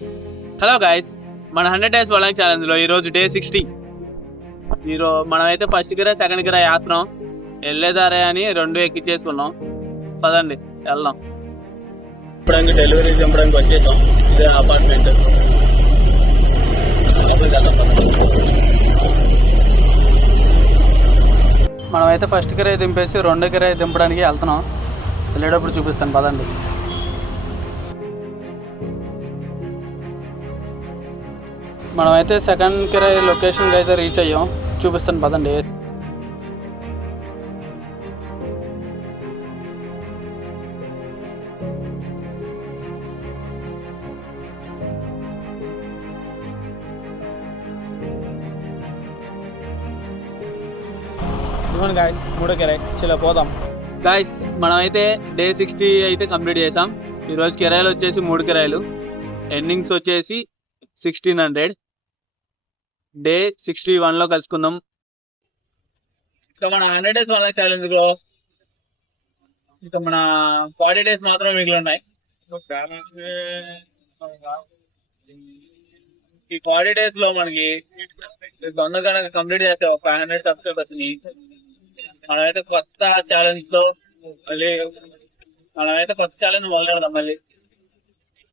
Hello guys, మన 100 days వలాంగ్ challenge లో ఈరోజు డే 60. మనమైతే ఫస్ట్ కిరా సెకండ్ కిరా యాత్రం వెళ్ళేదారే అని రెండు ఎక్కించేసుకున్నాం. పదండి వెళ్దాం. ఇప్పుడు డెలివరీ దింపడానికి వచ్చేసాం. ఇదే అపార్ట్మెంట్. మనమైతే ఫస్ట్ కిరాయి దింపేసి రెండో కిరాయి దింపడానికి వెళ్తున్నాం. వెళ్ళేటప్పుడు చూపిస్తాను పదండి. మనమైతే సెకండ్ కిరాయి లొకేషన్కి అయితే రీచ్ అయ్యాం. చూపిస్తాను పదండి. గాయస్ మూడో కిరాయి చిలా పోదాం. గాయస్ మనమైతే డే 60 అయితే కంప్లీట్ చేసాం. ఈరోజు కిరాయిలు వచ్చేసి 3 కిరాయిలు, ఎండింగ్స్ వచ్చేసి 1600. డే 61 లో కలుసుకుందాం. ఇక మన 100 డేస్ వాళ్ళ ఛాలెంజ్ లో ఇక మన 40 డేస్ మాత్రం మిగిలి ఉన్నాయి. ఈ 40 డేస్ లో మనకి తొందరగా కంప్లీట్ చేస్తే ఒక 500 సబ్స్క్రైబర్స్ ని మనమైతే కొత్త ఛాలెంజ్ లో మళ్ళీ మొదలెడదాం. మళ్ళీ